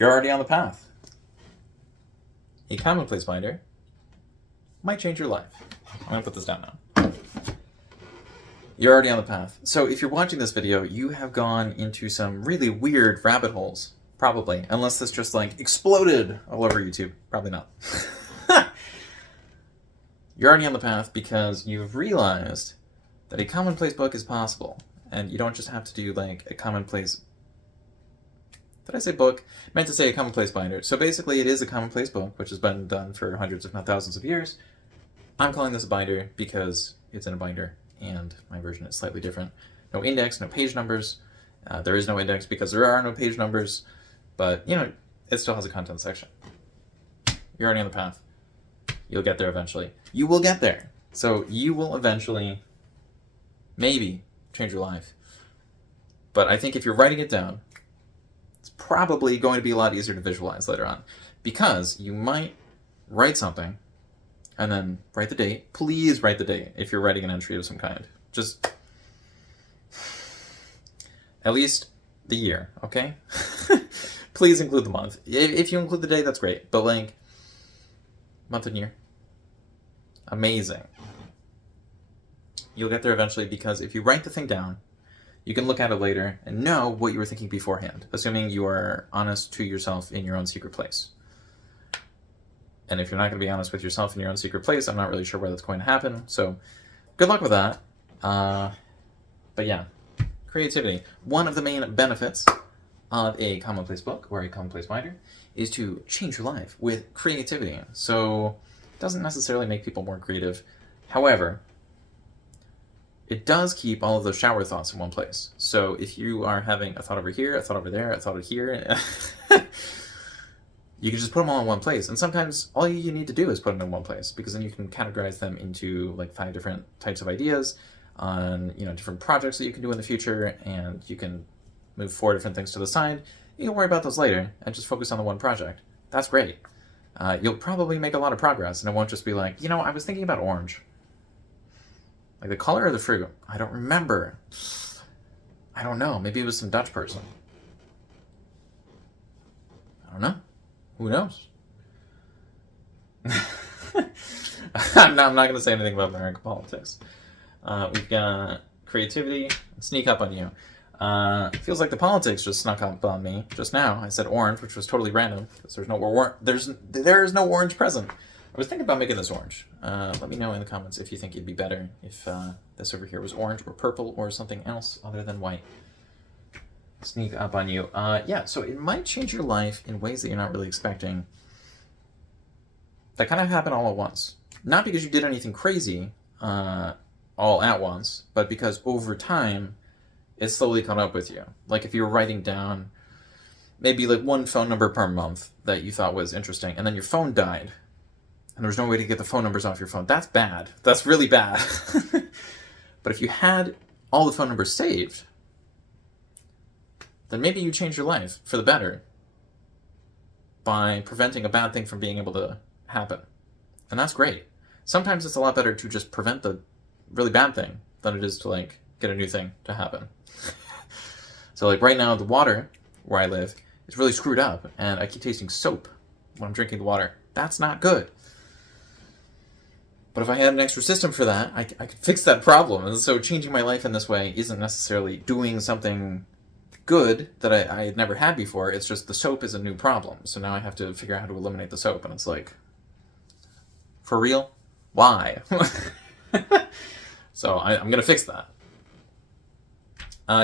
You're already on the path. A commonplace binder might change your life. I'm going to put this down now. You're already on the path. So if you're watching this video, you have gone into some really weird rabbit holes. Probably. Unless this just like exploded all over YouTube. Probably not. You're already on the path because you've realized that a commonplace book is possible. And you don't just have to do like a commonplace... Did I say book? I meant to say a commonplace binder. So basically it is a commonplace book, which has been done for hundreds if not thousands of years. I'm calling this a binder because it's in a binder and my version is slightly different. No index, no page numbers. There is no index because there are no page numbers, but you know, it still has a content section. You're already on the path. You'll get there eventually. You will get there. So you will eventually, maybe, change your life. But I think if you're writing it down, it's probably going to be a lot easier to visualize later on. Because you might write something and then write the date. Please write the date if you're writing an entry of some kind. Just at least the year, okay? Please include the month. If you include the day, that's great. But like, month and year. Amazing. You'll get there eventually because if you write the thing down, you can look at it later and know what you were thinking beforehand, assuming you are honest to yourself in your own secret place. And if you're not going to be honest with yourself in your own secret place, I'm not really sure where that's going to happen. So good luck with that. But yeah, creativity. One of the main benefits of a commonplace book or a commonplace binder is to change your life with creativity. So it doesn't necessarily make people more creative. However, it does keep all of those shower thoughts in one place. So if you are having a thought over here, a thought over there, a thought over here, you can just put them all in one place. And sometimes all you need to do is put them in one place because then you can categorize them into like 5 different types of ideas on, you know, different projects that you can do in the future, and you can move 4 different things to the side. You can worry about those later and just focus on the one project. That's great. You'll probably make a lot of progress, and it won't just be like, you know, I was thinking about orange. Like the color or the fruit? I don't remember. I don't know. Maybe it was some Dutch person. I don't know. Who knows? I'm not going to say anything about American politics. We've got creativity. Sneak up on you. Feels like the politics just snuck up on me just now. I said orange, which was totally random because there is no orange present. I was thinking about making this orange. Let me know in the comments if you think it'd be better if this over here was orange or purple or something else other than white. Sneak up on you. Yeah, so it might change your life in ways that you're not really expecting. That kind of happen all at once. Not because you did anything crazy all at once, but because over time, it slowly caught up with you. Like if you were writing down maybe like 1 phone number per month that you thought was interesting, and then your phone died, and there was no way to get the phone numbers off your phone. That's bad. That's really bad. But if you had all the phone numbers saved, then maybe you change your life for the better by preventing a bad thing from being able to happen. And that's great. Sometimes it's a lot better to just prevent the really bad thing than it is to like get a new thing to happen. So like right now, the water where I live is really screwed up, and I keep tasting soap when I'm drinking the water. That's not good. But if I had an extra system for that, I could fix that problem. And so changing my life in this way isn't necessarily doing something good that I had never had before. It's just the soap is a new problem. So now I have to figure out how to eliminate the soap. And it's like, for real? Why? So I'm going to fix that.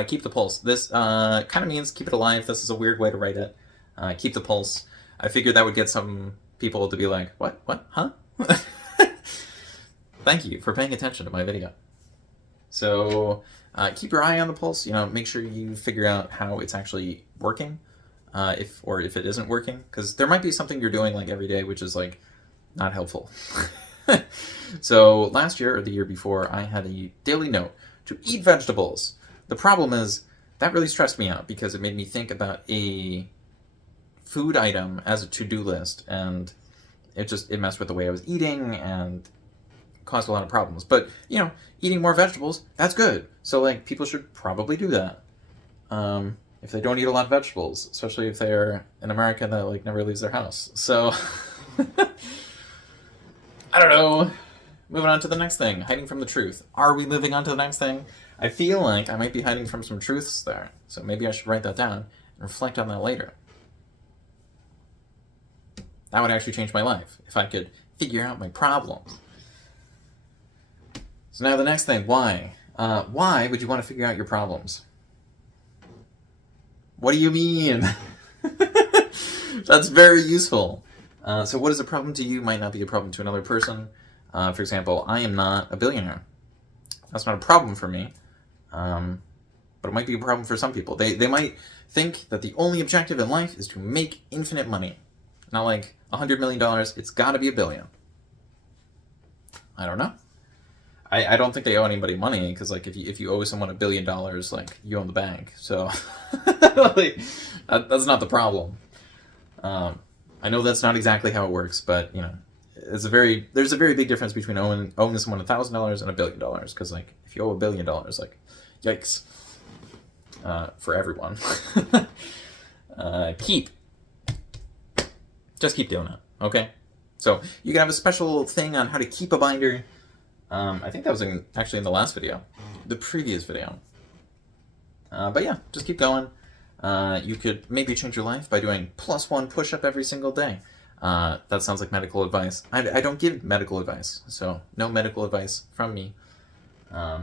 Keep the pulse. This kind of means keep it alive. This is a weird way to write it. Keep the pulse. I figured that would get some people to be like, what? Huh? Thank you for paying attention to my video. So keep your eye on the pulse. You know, make sure you figure out how it's actually working, if it isn't working, because there might be something you're doing like every day which is like not helpful. So last year or the year before, I had a daily note to eat vegetables. The problem is that really stressed me out because it made me think about a food item as a to-do list, and it messed with the way I was eating and caused a lot of problems. But, you know, eating more vegetables, that's good. So, like, people should probably do that. if they don't eat a lot of vegetables, especially if they're an American that like never leaves their house. So I don't know. Moving on to the next thing, hiding from the truth. Are we moving on to the next thing? I feel like I might be hiding from some truths there, so maybe I should write that down and reflect on that later. That would actually change my life, if I could figure out my problems. So now the next thing, why? Why would you want to figure out your problems? What do you mean? That's very useful. So what is a problem to you might not be a problem to another person. For example, I am not a billionaire. That's not a problem for me. But it might be a problem for some people. They might think that the only objective in life is to make infinite money. Not like $100 million, it's gotta be $1 billion. I don't know. I don't think they owe anybody money, because like if you owe someone $1 billion, like you own the bank. So like, that's not the problem. I know that's not exactly how it works, but you know, there's a very big difference between owing someone $1,000 and $1 billion. Because like if you owe $1 billion, like yikes, for everyone. Just keep doing it, okay? So you can have a special thing on how to keep a binder. I think that was actually in the last video, the previous video. But yeah, just keep going. You could maybe change your life by doing +1 push-up every single day. That sounds like medical advice. I don't give medical advice, so no medical advice from me. But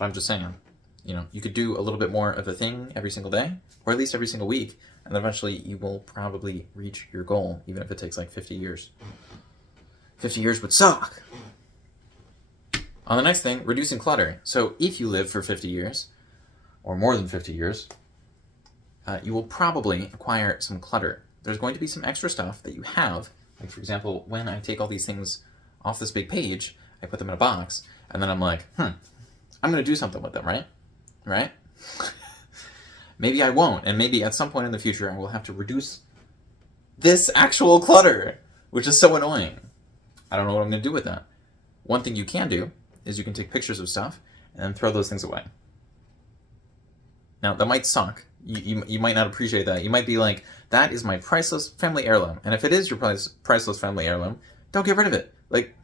I'm just saying, you know, you could do a little bit more of a thing every single day, or at least every single week, and then eventually you will probably reach your goal, even if it takes like 50 years. 50 years would suck. On the next thing, reducing clutter. So if you live for 50 years, or more than 50 years, you will probably acquire some clutter. There's going to be some extra stuff that you have. Like for example, when I take all these things off this big page, I put them in a box, and then I'm like, I'm going to do something with them, right? Right? Maybe I won't, and maybe at some point in the future I will have to reduce this actual clutter, which is so annoying. I don't know what I'm going to do with that. One thing you can do is you can take pictures of stuff and then throw those things away. Now, that might suck. You might not appreciate that. You might be like, that is my priceless family heirloom. And if it is your priceless family heirloom, don't get rid of it. Like,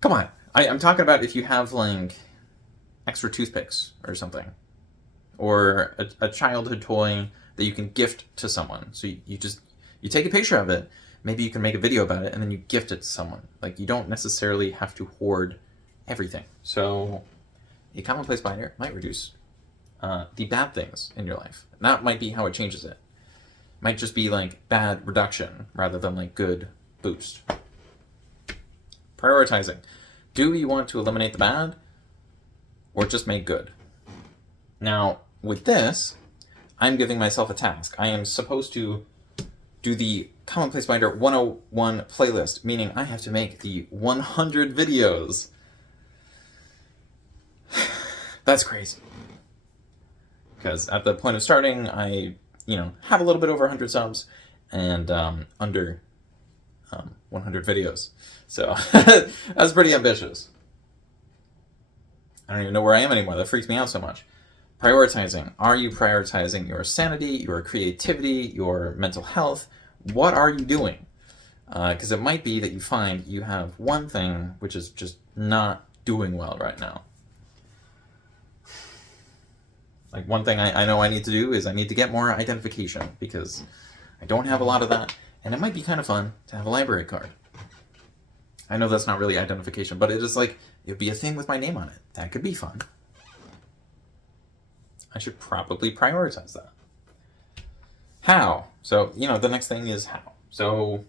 come on. I'm talking about if you have, like, extra toothpicks or something. Or a childhood toy that you can gift to someone. So you take a picture of it, maybe you can make a video about it, and then you gift it to someone. Like, you don't necessarily have to hoard everything. So a commonplace binder might reduce the bad things in your life. And that might be how it changes it. It might just be like bad reduction rather than like good boost. Prioritizing. Do you want to eliminate the bad or just make good? Now, with this, I'm giving myself a task. I am supposed to do the Commonplace Binder 101 playlist, meaning I have to make the 100 videos. That's crazy. Because at the point of starting, I, have a little bit over 100 subs and under 100 videos. So that's pretty ambitious. I don't even know where I am anymore. That freaks me out so much. Prioritizing. Are you prioritizing your sanity, your creativity, your mental health? What are you doing? Because it might be that you find you have one thing which is just not doing well right now. Like one thing I know I need to do is I need to get more identification because I don't have a lot of that, and it might be kind of fun to have a library card. I know that's not really identification, but it is like, it'd be a thing with my name on it. That could be fun. I should probably prioritize that. How? So, the next thing is how. So,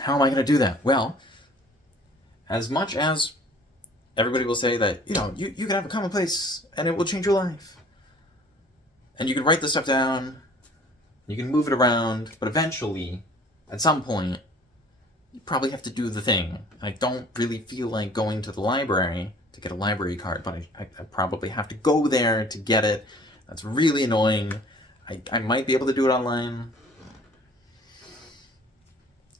how am I going to do that? Well, as much as everybody will say that, you can have a commonplace and it will change your life. And you can write this stuff down, you can move it around, but eventually, at some point, you probably have to do the thing. I don't really feel like going to the library to get a library card, but I probably have to go there to get it. That's really annoying. I might be able to do it online.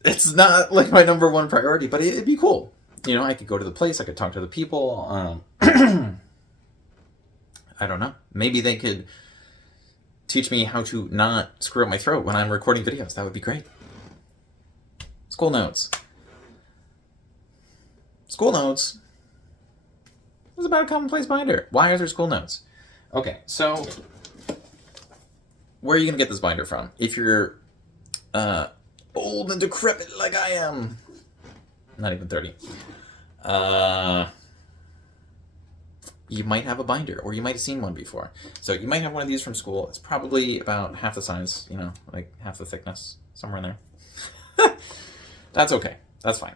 It's not like my number one priority, but it'd be cool. I could go to the place, I could talk to the people. I don't know. Maybe they could teach me how to not screw up my throat when I'm recording videos. That would be great. School notes. School notes. This is about a commonplace binder. Why are there school notes? Okay, so where are you going to get this binder from? If you're old and decrepit like I am. Not even 30. You might have a binder, or you might have seen one before. So you might have one of these from school. It's probably about half the size, you know, like half the thickness, somewhere in there. That's okay. That's fine.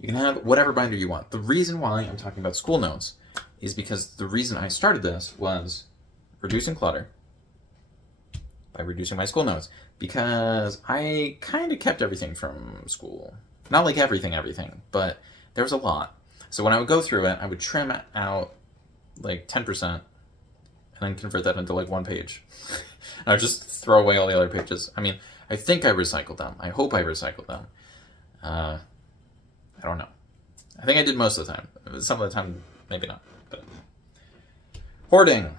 You can have whatever binder you want. The reason why I'm talking about school notes is because the reason I started this was reducing clutter by reducing my school notes, because I kind of kept everything from school. Not like everything, but there was a lot. So when I would go through it, I would trim out like 10% and then convert that into like one page. I would just throw away all the other pages. I mean, I think I recycled them. I hope I recycled them. I don't know. I think I did most of the time. Some of the time, maybe not. But hoarding.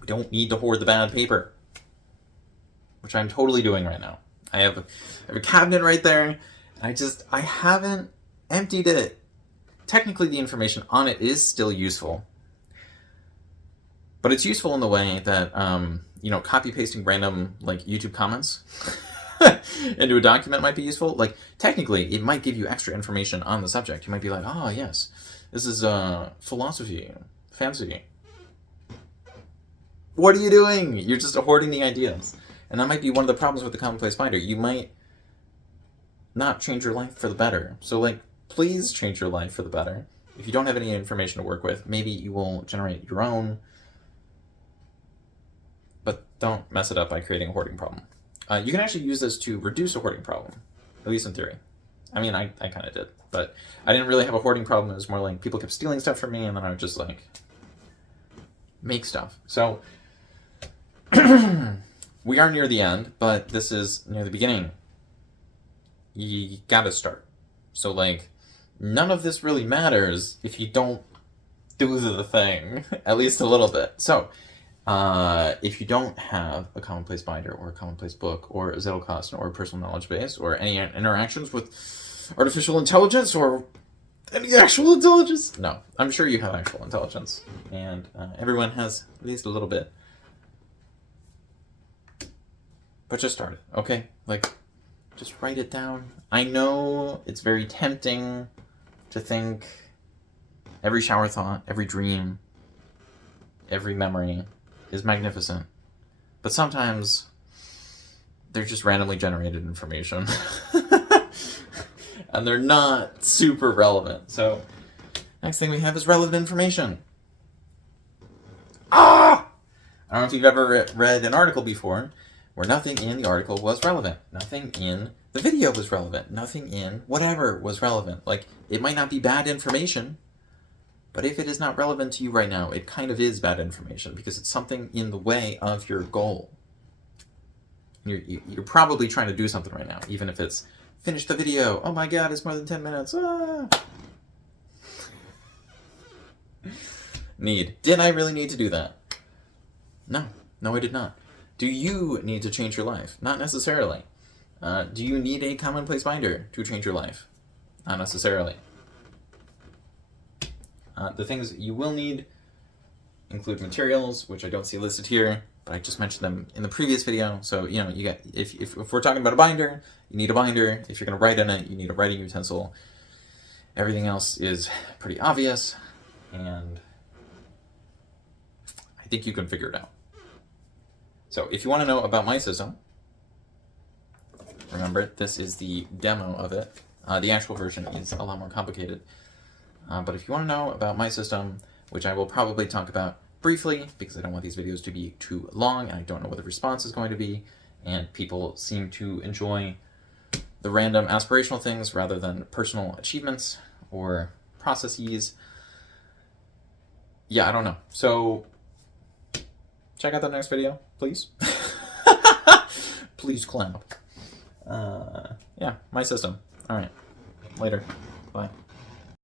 We don't need to hoard the bad paper, which I'm totally doing right now. I have a cabinet right there. I haven't emptied it. Technically, the information on it is still useful, but it's useful in the way that, you know, copy pasting random like YouTube comments into a document might be useful. Like, technically, it might give you extra information on the subject. You might be like, oh, yes, this is philosophy, fancy. What are you doing? You're just hoarding the ideas. And that might be one of the problems with the Commonplace binder. You might not change your life for the better. So, like, please change your life for the better. If you don't have any information to work with, maybe you will generate your own. But don't mess it up by creating a hoarding problem. You can actually use this to reduce a hoarding problem, at least in theory. I mean, I kind of did, but I didn't really have a hoarding problem. It was more like people kept stealing stuff from me, and then I would just like make stuff. So we are near the end, but this is near the beginning. You gotta start. So like, none of this really matters if you don't do the thing, at least a little bit. So if you don't have a Commonplace binder or a Commonplace book or a Zettelkasten or a personal knowledge base or any interactions with artificial intelligence or any actual intelligence, no, I'm sure you have actual intelligence, and everyone has at least a little bit. But just start it, okay? Like, just write it down. I know it's very tempting to think every shower thought, every dream, every memory is magnificent. But sometimes they're just randomly generated information. And they're not super relevant. So, next thing we have is relevant information. Ah! I don't know if you've ever read an article before where nothing in the article was relevant. Nothing in the video was relevant. Nothing in whatever was relevant. Like, it might not be bad information, but if it is not relevant to you right now, it kind of is bad information because it's something in the way of your goal. You're probably trying to do something right now, even if it's finish the video. Oh my god, it's more than 10 minutes. Ah. Did I really need to do that? No, I did not. Do you need to change your life? Not necessarily. Do you need a Commonplace binder to change your life? Not necessarily. The things you will need include materials, which I don't see listed here, but I just mentioned them in the previous video. So, you know, you got if we're talking about a binder, you need a binder. If you're going to write in it, you need a writing utensil. Everything else is pretty obvious, and I think you can figure it out. So if you want to know about my system, remember, this is the demo of it. The actual version is a lot more complicated. But if you want to know about my system, which I will probably talk about briefly, because I don't want these videos to be too long, and I don't know what the response is going to be, and people seem to enjoy the random aspirational things rather than personal achievements or processes. Yeah, I don't know. So check out the next video, please. Please clap. Yeah, my system. All right. Later. Bye.